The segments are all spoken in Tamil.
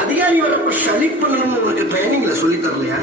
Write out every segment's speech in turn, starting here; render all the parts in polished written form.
அதிகாரியோட சலிப் பண்ணணும்னு உங்களுக்கு ட்ரைனிங்ல சொல்லி தரலையா?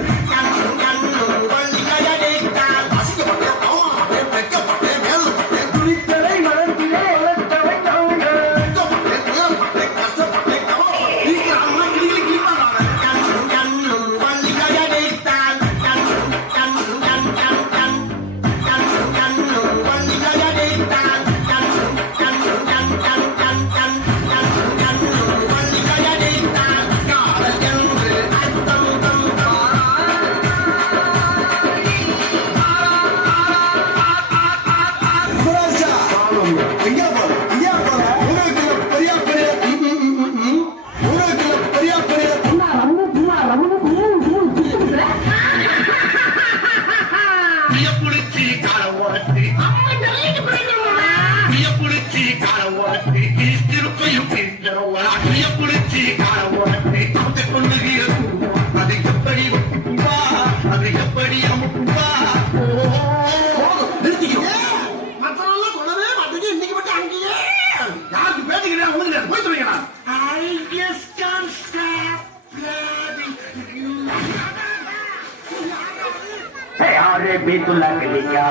Betul lah kelika,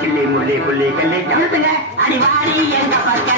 cili mulai boleh kelika. அடி வாரி எங்க பக்கம்